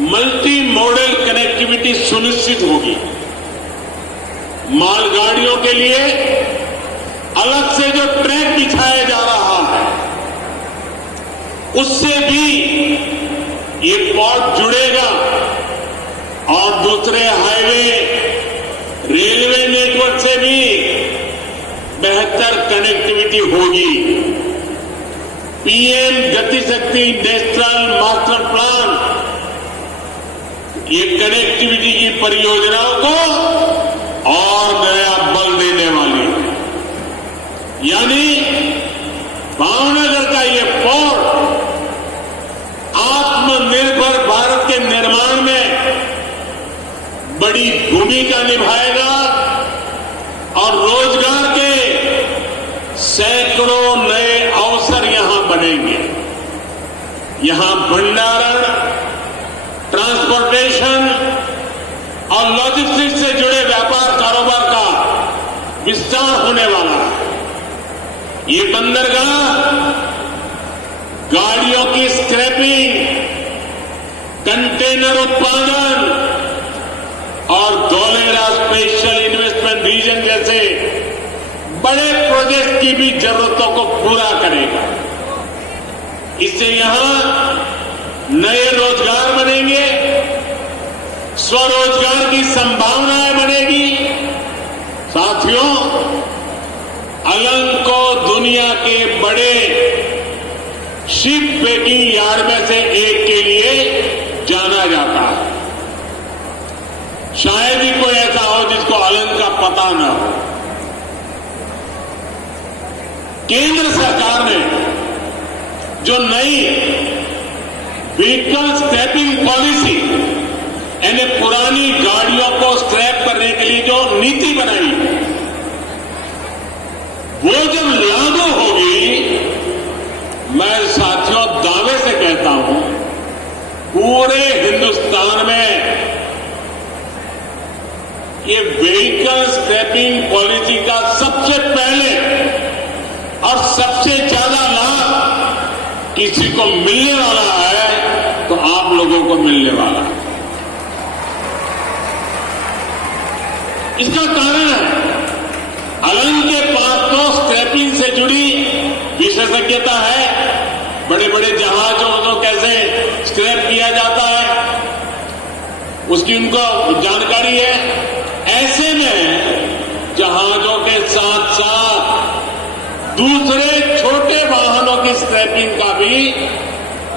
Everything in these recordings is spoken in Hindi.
मल्टी मॉडल कनेक्टिविटी सुनिश्चित होगी। मालगाड़ियों के लिए अलग से जो ट्रैक बिछाया जा रहा है, उससे भी ये पोर्ट जुड़ेगा और दूसरे हाईवे, रेलवे नेटवर्क से भी बेहतर कनेक्टिविटी होगी। पीएम गति शक्ति नेशनल मास्टर प्लान ये कनेक्टिविटी की परियोजनाओं को और नया बल देने वाली है। यानी भावनगर का ये पोर्ट आत्मनिर्भर भारत के निर्माण में बड़ी भूमिका निभाएगा और रोजगार के सैकड़ों नए अवसर यहां बनेंगे। यहां भंडारण, ट्रांसपोर्टेशन और लॉजिस्टिक्स से जुड़े व्यापार कारोबार का विस्तार होने वाला है। ये बंदरगाह गाड़ियों की स्क्रैपिंग, कंटेनर उत्पादन और धौलेरा स्पेशल इन्वेस्टमेंट रीजन जैसे बड़े प्रोजेक्ट की भी जरूरतों को पूरा करेगा। इससे यहां नए रोजगार बनेंगे, स्वरोजगार की संभावनाएं बनेगी। साथियों, अलंग को दुनिया के बड़े शिप ब्रेकिंग यार्ड में से एक के लिए जाना जाता है। शायद ही कोई ऐसा हो जिसको अलंग का पता न हो। केंद्र सरकार ने जो नई व्हीकल स्क्रैपिंग पॉलिसी यानी पुरानी गाड़ियों को स्क्रैप करने के लिए जो नीति बनाई, वो जब लागू होगी, मैं साथियों दावे से कहता हूं पूरे हिंदुस्तान में ये व्हीकल स्क्रैपिंग पॉलिसी का सबसे पहले और सबसे ज्यादा लाभ किसी को मिलने वाला है तो आप लोगों को मिलने वाला है। इसका कारण है अलंग के पास तो स्क्रैपिंग से जुड़ी विशेषज्ञता है। बड़े बड़े जहाजों को कैसे स्क्रैप किया जाता है उसकी उनको जानकारी है। ऐसे में जहाजों के साथ साथ दूसरे छोटे वाहनों की स्क्रैपिंग का भी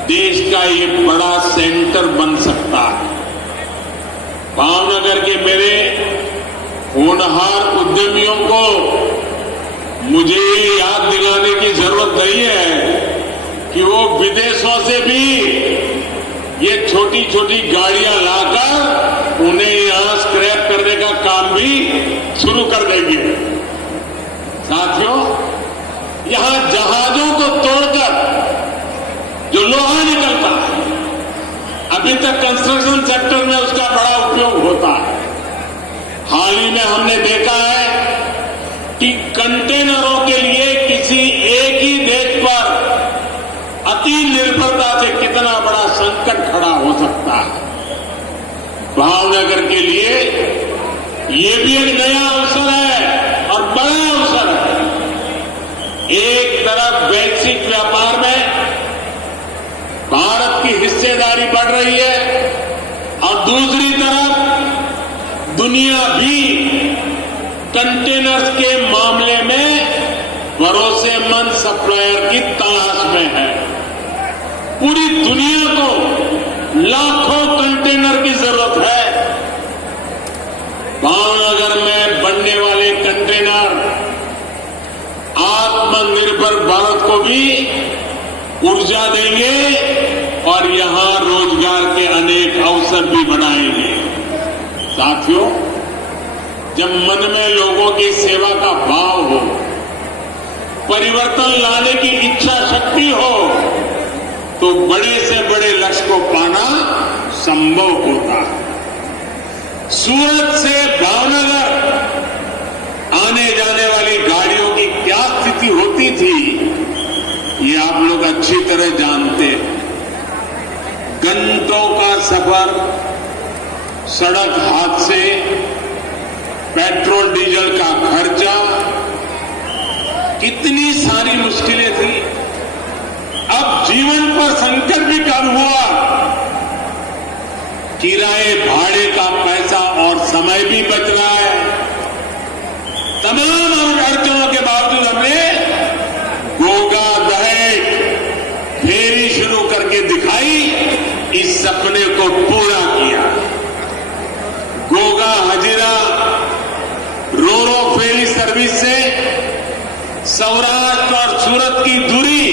देश का ये बड़ा सेंटर बन सकता है। भावनगर के मेरे होनहार उद्यमियों को मुझे ये याद दिलाने की जरूरत नहीं है कि वो विदेशों से भी ये छोटी छोटी गाड़ियां लाकर उन्हें यहां स्क्रैप करने का काम भी शुरू कर देंगे। साथियों, यहां जहाजों को तोड़कर जो लोहा निकलता है, अभी तक कंस्ट्रक्शन सेक्टर में उसका बड़ा उपयोग होता है। हाल ही में हमने देखा है कि कंटेनरों के लिए किसी एक ही देश पर अति निर्भरता से कितना बड़ा संकट खड़ा हो सकता है। भावनगर के लिए ये भी एक नया अवसर है और बड़ा अवसर है। एक तरफ वैश्विक व्यापार में भारत की हिस्सेदारी बढ़ रही है और दूसरी तरफ दुनिया भी कंटेनर्स के मामले में भरोसेमंद सप्लायर की तलाश में है। पूरी दुनिया को लाखों कंटेनर की जरूरत है। भावनगर में बनने वाले कंटेनर आत्मनिर्भर भारत को भी ऊर्जा देंगे और यहां रोजगार के अनेक अवसर भी बनाएंगे। साथियों, जब मन में लोगों की सेवा का भाव हो, परिवर्तन लाने की इच्छा शक्ति हो, तो बड़े से बड़े लक्ष्य को पाना संभव होता है। सूरत से भावनगर आने जाने वाली गाड़ियों की क्या स्थिति होती थी, ये आप लोग अच्छी तरह जानते हैं। घंटों का सफर, सड़क हादसे, पेट्रोल डीजल का खर्चा, कितनी सारी मुश्किलें थी। अब जीवन पर संकट भी कम हुआ, किराए भाड़े का पैसा और समय भी बच रहा है। तमाम अड़चनों के बावजूद हमने गोगा दहेज फेरी शुरू करके दिखाई, इस सपने को पूरा किया। गोगा हजीरा रोरो फेरी सर्विस से सौराष्ट्र और सूरत की दूरी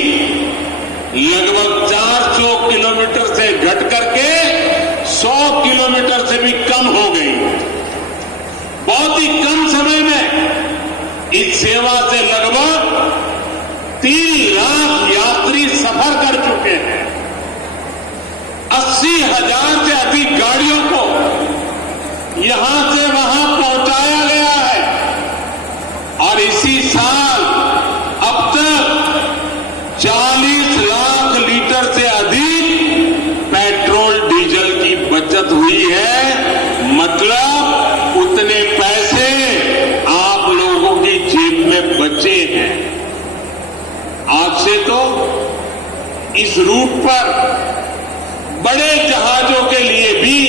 लगभग 400 किलोमीटर से घट करके 100 किलोमीटर से भी कम हो गई। बहुत ही कम समय में इस सेवा से लगभग 3 लाख यात्री सफर कर चुके हैं। 80,000 से अधिक गाड़ियों को यहां से वहां पहुंचाया गया है और इसी साल अब तक 40 लाख लीटर से अधिक पेट्रोल डीजल की बचत हुई है। मतलब उतने पैसे आप लोगों की जेब में बचे हैं। आज से तो इस रूट पर बड़े जहाजों के लिए भी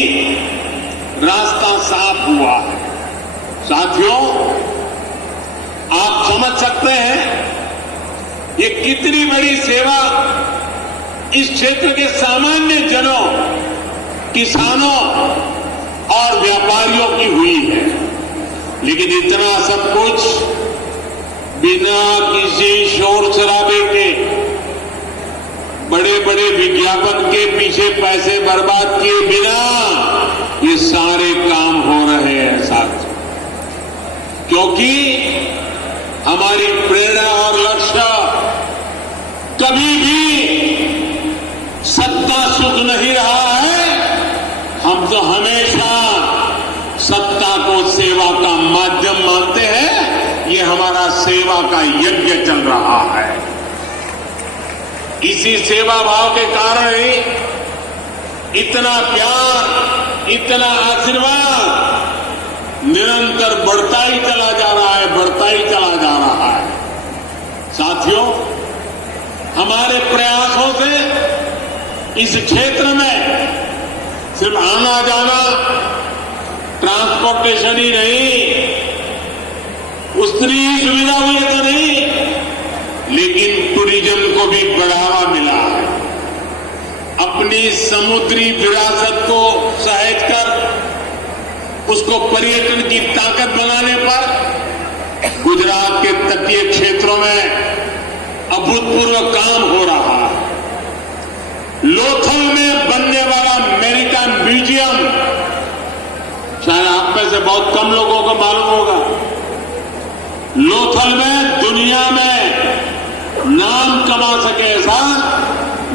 रास्ता साफ हुआ है। साथियों, आप समझ सकते हैं ये कितनी बड़ी सेवा इस क्षेत्र के सामान्य जनों, किसानों और व्यापारियों की हुई है। लेकिन इतना सब कुछ बिना किसी शोर शराबे के, बड़े बड़े विज्ञापन के पीछे पैसे बर्बाद किए बिना ये सारे काम हो रहे हैं साथ। क्योंकि हमारी प्रेरणा और लक्ष्य कभी भी सत्ता सुख नहीं रहा है। हम तो हमेशा सत्ता को सेवा का माध्यम मानते हैं। ये हमारा सेवा का यज्ञ चल रहा है। इसी सेवा भाव के कारण ही इतना प्यार, इतना आशीर्वाद निरंतर बढ़ता ही चला जा रहा है, बढ़ता ही चला जा रहा है। साथियों, हमारे प्रयासों से इस क्षेत्र में सिर्फ आना जाना, ट्रांसपोर्टेशन ही नहीं, उतनी सुविधा हुई तो नहीं, लेकिन टूरिज्म को भी बढ़ावा मिला है। अपनी समुद्री विरासत को सहेज कर उसको पर्यटन की ताकत बनाने पर गुजरात के तटीय क्षेत्रों में अभूतपूर्व काम हो रहा है। लोथल में बनने वाला मैरीटाइम म्यूजियम शायद आप में से बहुत कम लोगों को मालूम होगा। लोथल में दुनिया में नाम कमा सके ऐसा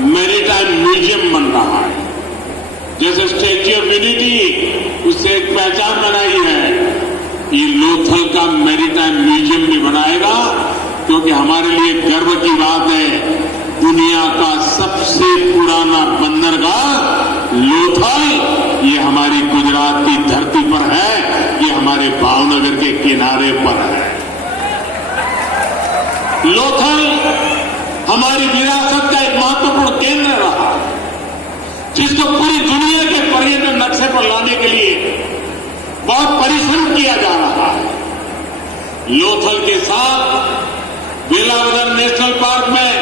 मैरीटाइम म्यूजियम बन रहा है। जैसे स्टैच्यू ऑफ यूनिटी उससे एक पहचान बनाई है, ये लोथल का मैरीटाइम म्यूजियम भी बनाएगा। क्योंकि हमारे लिए गर्व की बात है, दुनिया का सबसे पुराना बंदरगाह लोथल ये हमारी गुजरात की धरती पर है, ये हमारे भावनगर के किनारे पर है। लोथल हमारी विरासत का एक महत्वपूर्ण केंद्र रहा, जिसको पूरी दुनिया के पर्यटन नक्शे पर लाने के लिए बहुत परिश्रम किया जा रहा है। लोथल के साथ वेलावदर नेशनल पार्क में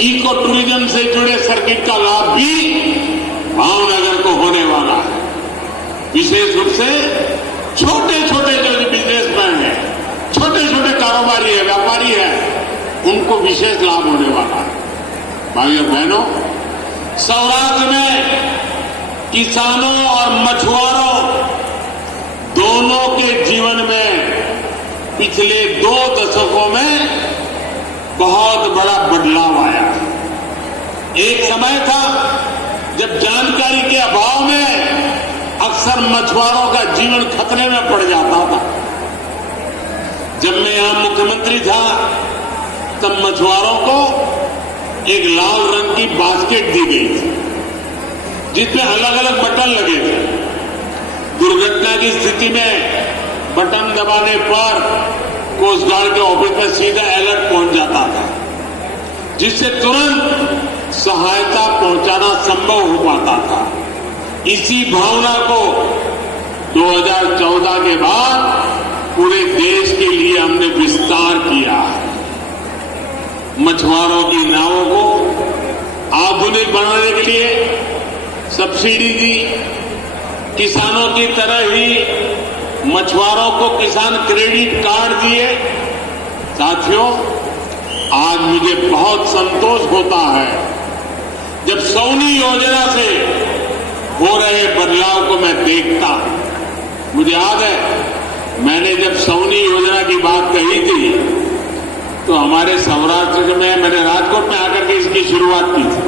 इको टूरिज्म से जुड़े सर्किट का लाभ भी भावनगर को होने वाला है। विशेष रूप से छोटे छोटे जो बिजनेसमैन हैं, छोटे छोटे कारोबारी है, व्यापारी है, उनको विशेष लाभ होने वाला है। भाइयों बहनों, सौराष्ट्र में किसानों और मछुआरों दोनों के जीवन में पिछले 2 दशकों में बहुत बड़ा बदलाव आया। एक समय था जब जानकारी के अभाव में अक्सर मछुआरों का जीवन खतरे में पड़ जाता था। जब मैं यहां मुख्यमंत्री था तब मछुआरों को एक लाल रंग की बास्केट दी गई थी। जिसमें अलग अलग बटन लगे थे। दुर्घटना की स्थिति में बटन दबाने पर कोस्ट गार्ड के ऑफिस में सीधा अलर्ट पहुंच जाता था, जिससे तुरंत सहायता पहुंचाना संभव हो पाता था। इसी भावना को 2014 के बाद पूरे देश के लिए हमने विस्तार किया। मछुआरों की नावों को आधुनिक बनाने के लिए सब्सिडी दी। किसानों की तरह ही मछुआरों को किसान क्रेडिट कार्ड दिए। साथियों, आज मुझे बहुत संतोष होता है जब सौनी योजना से हो रहे बदलाव को मैं देखता हूं। मुझे याद है मैंने जब सौनी योजना की बात कही थी तो हमारे सौराष्ट्र में मैंने राजकोट में आकर के इसकी शुरुआत की थी।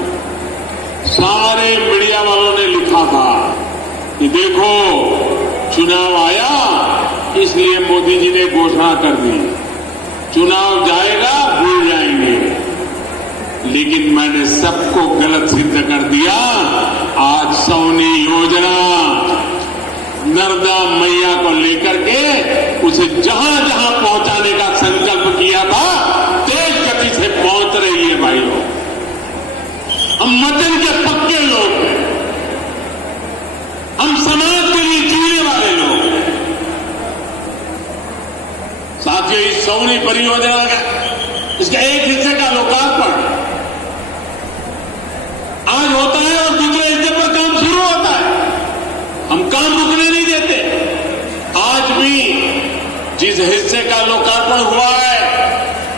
सारे मीडिया वालों ने लिखा था कि देखो चुनाव आया इसलिए मोदी जी ने घोषणा कर दी, चुनाव जाएगा भूल जाएंगे। लेकिन मैंने सबको गलत सिद्ध कर दिया। आज सौनी योजना नर्मदा मैया को लेकर के उसे जहां जहां पहुंचाने का संकल्प किया था तेज गति से पहुंच रही है। भाइयों, हम वचन के पक्के लोग हैं, हम समाज के लिए जीने वाले लोग हैं। साथियों, इस सौनी परियोजना का इसके एक हिस्से का लोकार्पण आज होता है और दूसरे हिस्से पर काम शुरू होता है। हम काम रुकने नहीं देते। आज भी जिस हिस्से का लोकार्पण हुआ है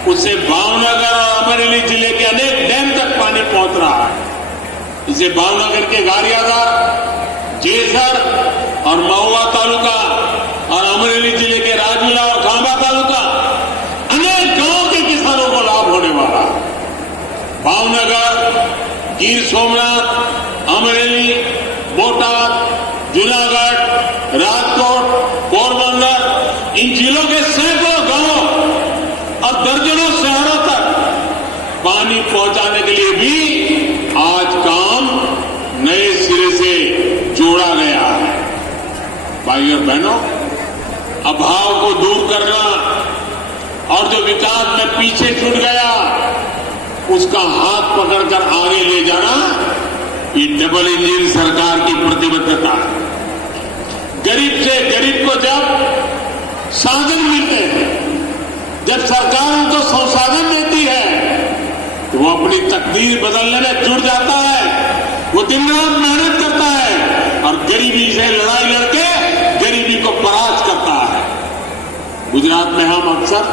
उससे भावनगर और अमरेली जिले के अनेक डैम तक पानी पहुंच रहा है। इसे भावनगर के गारियादार, जेसर और महुआ तालुका और अमरेली जिले के राजूला और खांबा तालुका अनेक गांव के किसानों को लाभ होने वाला। भावनगर, गिर सोमनाथ, अमरेली, बोटाद, जूनागढ़, राजकोट, पोरबंदर, इन जिलों के सैकड़ों गांवों और दर्जनों शहरों तक पानी पहुंचाने के लिए भी आज काम नए सिरे से जोड़ा गया है। भाइयों और बहनों, अभाव को दूर करना और जो विकास में पीछे छूट गया उसका हाथ पकड़कर आगे ले जाना, ये डबल इंजन सरकार की प्रतिबद्धता है। गरीब से गरीब को जब साधन मिलते हैं, जब सरकार उनको संसाधन देती है तो वो अपनी तकदीर बदलने में जुट जाता है। वो दिन रात मेहनत करता है और गरीबी से लड़ाई लड़के गरीबी को परास्त करता है। गुजरात में हम अक्सर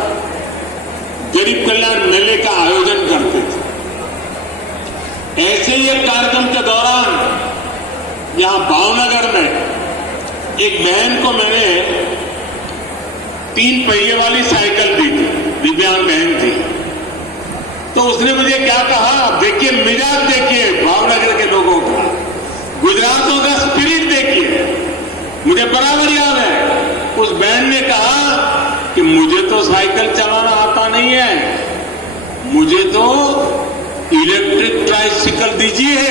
गरीब कल्याण मेले का आयोजन करते थे। ऐसे ही एक कार्यक्रम के दौरान यहां भावनगर में एक बहन को मैंने 3 पहिए वाली साइकिल दी थी, दिव्यांग बहन थी। तो उसने मुझे क्या कहा, आप देखिए मिजाज देखिए भावनगर के लोगों का, गुजरातों का स्पिरिट देखिए। मुझे बराबर याद है उस बहन ने कहा कि मुझे तो साइकिल चलाना आता नहीं है, मुझे तो इलेक्ट्रिक ट्राइसिकल दीजिए।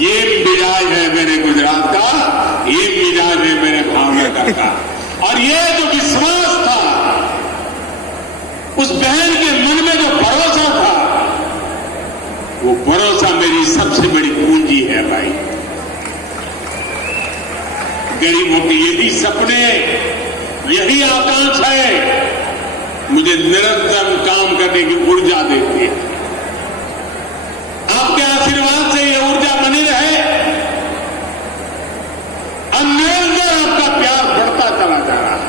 ये मिजाज है मेरे गुजरात का, ये मिजाज है मेरे भावनगर का। और ये जो विश्वास था, उस बहन के मन में जो भरोसा था, वो भरोसा मेरी सबसे बड़ी पूंजी है। भाई, गरीबों के यही सपने, यही आकांक्षा है मुझे निरंतर काम करने की ऊर्जा देती है। आपके आशीर्वाद से ये ऊर्जा बनी रहे, अब निरंतर आपका प्यार बढ़ता चला जा रहा है।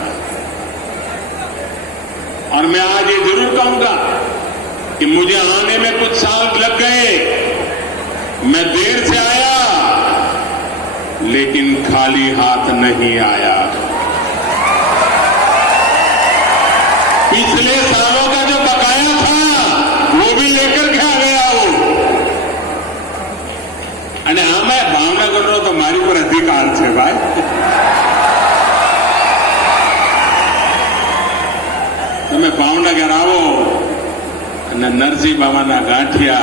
और मैं आज ये जरूर कहूंगा कि मुझे आने में कुछ साल लग गए, मैं देर से आया लेकिन खाली हाथ नहीं आया। पिछले सालों का जो बकाया था वो भी लेकर के आ गया वो। અને આમે ભાવનગરનો તો મારી પર અધિકાર છે ભાઈ। તમે ભાવનગર આવો અને નરસિંહ બાબાના ગાંઠિયા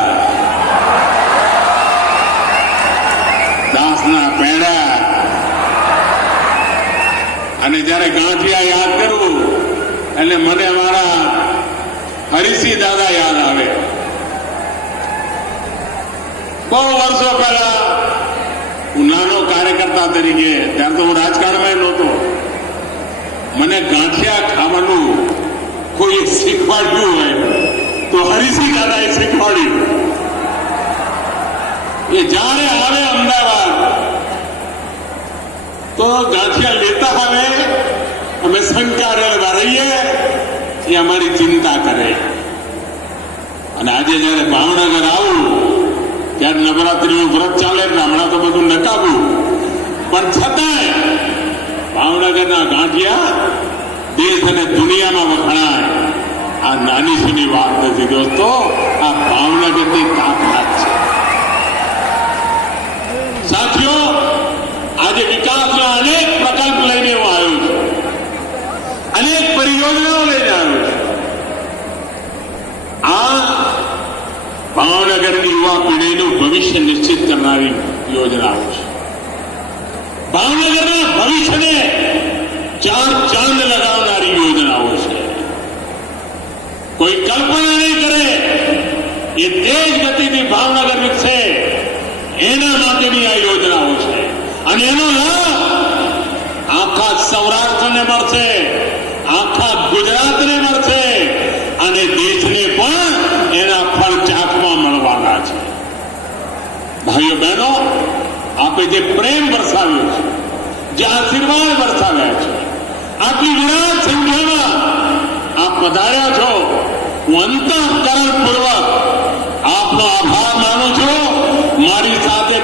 અને જ્યારે ગાંઠિયા યાદ કરું એટલે મને મારા હરિસિંહ દાદા યાદ આવે. બહુ વર્ષો પહેલા હું નાનો કાર્યકર્તા તરીકે, ત્યારે તો હું રાજકારણમાં નહોતો, મને ગાંઠિયા ખાવાનું કોઈ શીખવાડ્યું હોય તો હરિસિંહ દાદાએ શીખવાડ્યું. એ જ્યારે આવે અમદાવાદ તો ગાંઠિયા લેતા આવે, અમે શંકારેલમાં રહીએ, એ અમારી ચિંતા કરે. અને આજે જયારે ભાવનગર આવું ત્યારે નવરાત્રીનું વ્રત ચાલે એટલે હમણાં તો બધું નકાવું, પણ છતાંય ભાવનગરના ગાંઠિયા દેશ અને દુનિયામાં વખણાય. આ નાની સુની વાત નથી દોસ્તો, આ ભાવનગરની તાકાત છે. સાથીઓ, આજે વિકાસના અનેક પ્રકલ્પ લઈને હું આવ્યો છું, અનેક પરિયોજનાઓ લઈને આવ્યો છું. આ ભાવનગરની યુવા પેઢીનું ભવિષ્ય નિશ્ચિત કરનારી યોજનાઓ છે. ભાવનગરના ભવિષ્યને ચાર ચાંદ લગાવનારી યોજનાઓ છે. કોઈ કલ્પના નહીં કરે એ તેજ ગતિથી ભાવનગર વિકસે એના માટેની આ યોજનાઓ છે. અને એનો લાભ આખા સૌરાષ્ટ્રને મળશે, આખા ગુજરાતને મળશે અને દેશને પણ એના ફળ ચાખવા મળવાના છે. ભાઈઓ બહેનો, આપે જે પ્રેમ વરસાવ્યો છે, જે આશીર્વાદ વરસાવ્યા છે, આટલી વિરાટ સંખ્યામાં આપ પધાર્યા છો, હું અંતઃકરણપૂર્વક આપનો આભાર માનું છું. મારી સાથે